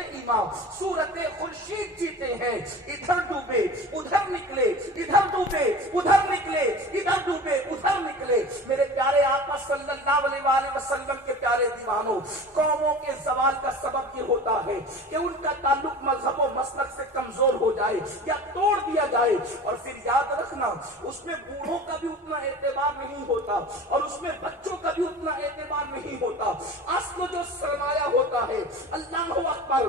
اہل ایمان صورت خورشید جیتے ہیں، ادھر ڈوبے ادھر نکلے، ادھر ڈوبے ادھر نکلے، ادھر ڈوبے ادھر نکلے۔ میرے پیارے آقا صلی اللہ علیہ وآلہ وسلم کے پیارے دیوانوں، قوموں کے زوال کا سبب یہ ہوتا ہے کہ ان کا تعلق مذہب و مسلک سے کمزور ہو جائے یا توڑ دیا جائے، اور پھر یاد رکھنا اس میں بوڑھوں کا بھی اتنا اعتبار نہیں ہوتا اور اس میں بچوں کا بھی اتنا اعتبار نہیں ہوتا۔ اصل جو سرمایہ ہوتا ہے، اللہ اکبر،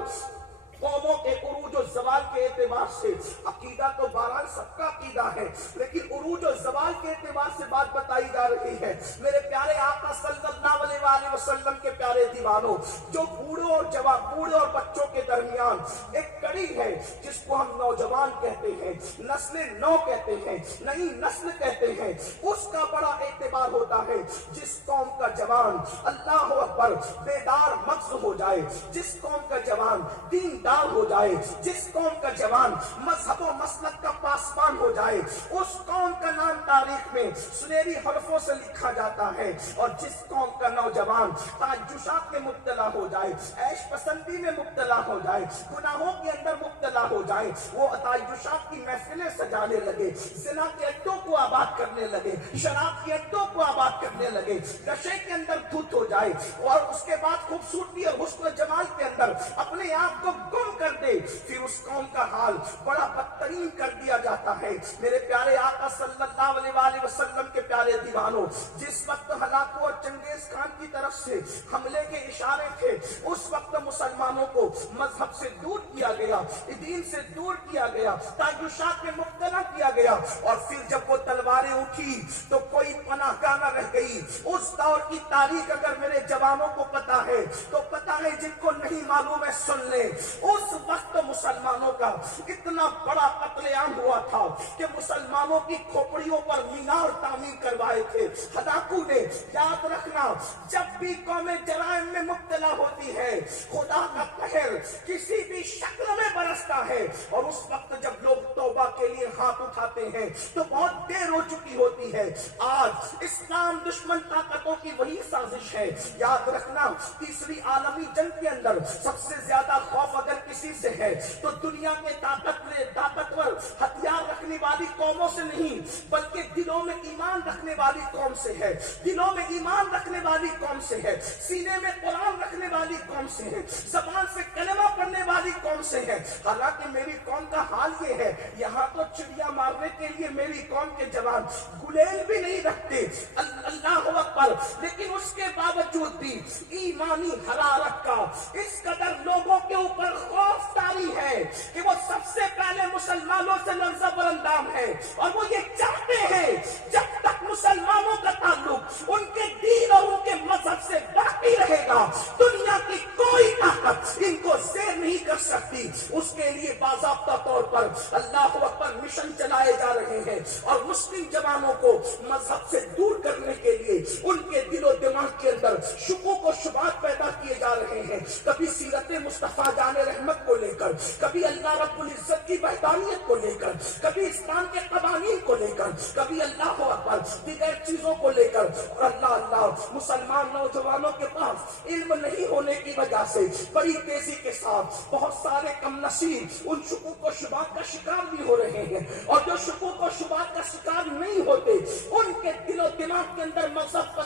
قوموں کے عروج و زوال کے اعتبار سے عقیدہ تو بہرحال سب کا عقیدہ ہے، لیکن عروج و زوال کے اعتبار سے بات بتائی جا رہی ہے۔ میرے پیارے آقا صلی اللہ علیہ وآلہ وسلم کے پیارے دیوانوں، جو بوڑھوں اور جوان، بوڑھے اور بچوں کے درمیان ایک کڑی ہے جس کو ہم نوجوان کہتے ہیں، نسل نو کہتے ہیں، نئی نسل کہتے ہیں، اس کا بڑا اعتبار ہوتا ہے۔ جس قوم کا جوان اللہ اکبر بیدار مغز ہو جائے، جس قوم کا جوان دیندار ہو جائے، جس قوم کا جوان مذہب و مسلک کا پاسبان ہو جائے، اس قوم کا نام تاریخ میں سنہری حرفوں سے لکھا جاتا ہے۔ اور جس قوم کا نوجوان تعجشات میں مبتلا ہو جائے، عیش پسندی میں مبتلا ہو جائے، گناہوں کے اندر مبتلا ہو جائے، وہ تعجشات کی محفلیں سجانے لگے، زنا کے اڈوں کو آباد کرنے لگے، شراب کے اڈوں کو آباد کرنے لگے، نشے کے اندر دھت ہو جائے، اور اس کے بعد خوبصورتی اور حسن و جمال کے اندر اپنے آپ کو گم کر دے، پھر اس قوم کا حال بڑا بدترین کر دیا جاتا ہے۔ میرے پیارے آقا صلی اللہ علیہ وآلہ وسلم کے پیارے دیوانوں، جس وقت ہلاکو اور چنگیز خان کی طرف سے حملے کے اشارے تھے، اس وقت مسلمانوں کو مذہب سے دور کیا گیا، دین سے دور کیا گیا، تعجشات میں مبتلا کیا گیا، اور پھر جب وہ تلواریں اٹھی تو کوئی پناہ گاہ نہ رہ گئی۔ اس دور کی تاریخ اگر میرے جوانوں کو پتا ہے تو پتا ہے، جن کو نہیں معلوم ہے سن لیں۔ اس وقت مسلمانوں کا اتنا بڑا قتل عام ہوا تھا کہ مسلمانوں کی کھوپڑیوں پر مینار تعمیر کروائے تھے ہلاکو نے۔ یاد رکھنا، جب بھی قوم جرائم میں مبتلا ہوتی ہے، خدا کا قہر کسی بھی شکل میں برستا ہے، اور اس وقت جب لوگ توبہ کے لیے ہاتھ اٹھاتے ہیں تو بہت دیر ہو چکی ہوتی ہے۔ آج اسلام دشمن طاقتوں کی وہی سازش ہے۔ یاد رکھنا، تیسری عالمی جنگ کے اندر سب سے زیادہ خوف اگر کسی سے ہے تو دنیا کے طاقتور ہتھیار رکھنے والی قوموں سے نہیں، بلکہ دلوں میں ایمان رکھنے والی قوم سے ہے، دلوں میں ایمان رکھنے والی قوم سے ہے، سینے میں قرآن رکھنے والی قوم سے ہے، زبان سے کلمہ پڑھنے والی قوم سے ہے۔ حالانکہ میری قوم کا حال یہ ہے، یہاں تو چڑیا مارنے کے لیے میری قوم کے جوان گلیل بھی نہیں رکھتے، اللہ اکبر، لیکن اس کے باوجود بھی ایمانی حرارت کا اس قدر لوگوں کے اوپر خوف طاری ہے کہ وہ سب سے پہلے مسلمانوں سے لرزہ برندام ہے، اور وہ یہ چاہتے ہیں جب تک مسلمانوں کا تعلق ان کے دین اور ان کے مذہب سے باقی رہے گا، دنیا کی کوئی طاقت ان کو زیر نہیں کر سکتی۔ اس کے لیے باضابطہ طور پر اللہ اکبر مشن چلائے جا رہے ہیں، اور مسلم جوانوں کو مذہب سے دور کرنے کے لیے ان کے دل و دماغ کے اندر شکوک و شبہات پیدا کیے جا رہے ہیں، کبھی سیرت مصطفیٰ جان رحمت کو لے کر، کبھی اللہ رب العزت کی وحدانیت کو لے کر، کبھی اسلام کے قوانین کو لے کر، کبھی اللہ اکبر دیگر چیزوں کو لے کر، اور اللہ مسلمان نوجوانوں کے پاس علم نہیں ہونے کی وجہ سے بڑی تیزی کے ساتھ بہت سارے کم نصیب ان شکوک و شبہات کا شکار بھی ہو رہے ہیں، اور جو شکوک و شبہات کا شکار نہیں ہوتے ان کے دل و دماغ کے اندر مذہب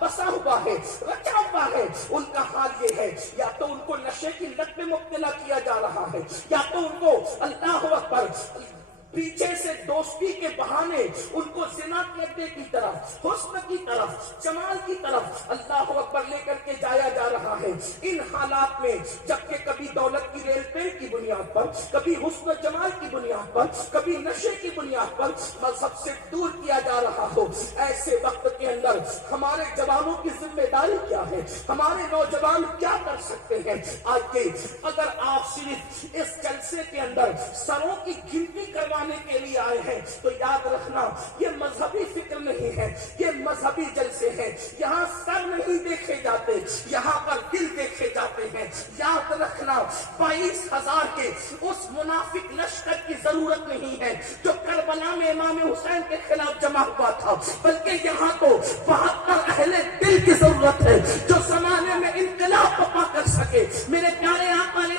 بسا ہوا ہے، رچا ہوا ہے۔ ان کا حال یہ ہے، یا تو ان کو نشے کی لت میں مبتلا کیا جا رہا ہے، یا تو ان کو اللہ اکبر پیچھے سے دوستی کے بہانے ان کو زنا کے اڈے کی طرف، حسن کی طرف، جمال کی طرف اللہ اکبر لے کر کے جایا جا رہا ہے۔ ان حالات میں جبکہ کبھی دولت کی ریل پیر کی بنیاد پر، کبھی حسن و جمال کی بنیاد پر، کبھی نشے کی بنیاد پر مذہب سے دور کیا جا رہا ہو، ایسے وقت کے اندر ہمارے جوانوں کی ذمہ داری کیا ہے؟ ہمارے نوجوان کیا کر سکتے ہیں؟ آج کے اگر آپ صرف اس جلسے کے اندر سروں کی گنتی کروانے کے لیے آئے ہیں تو یاد رکھنا، یہ مذہبی فکر نہیں ہے، یہ مذہبی جلسے ہیں۔ یہاں سر نہیں دیکھے جاتے، یہاں پر دل دیکھے جاتے ہیں۔ یاد رکھنا، 22,000 کے اس منافق لشکر کی ضرورت نہیں ہے جو کربلا میں امام حسین کے خلاف جمع ہوا تھا، بلکہ یہاں تو 72 اہل دل کی ضرورت ہے جو زمانے میں انقلاب پا کر سکے۔ میرے پیارے آقا علیہ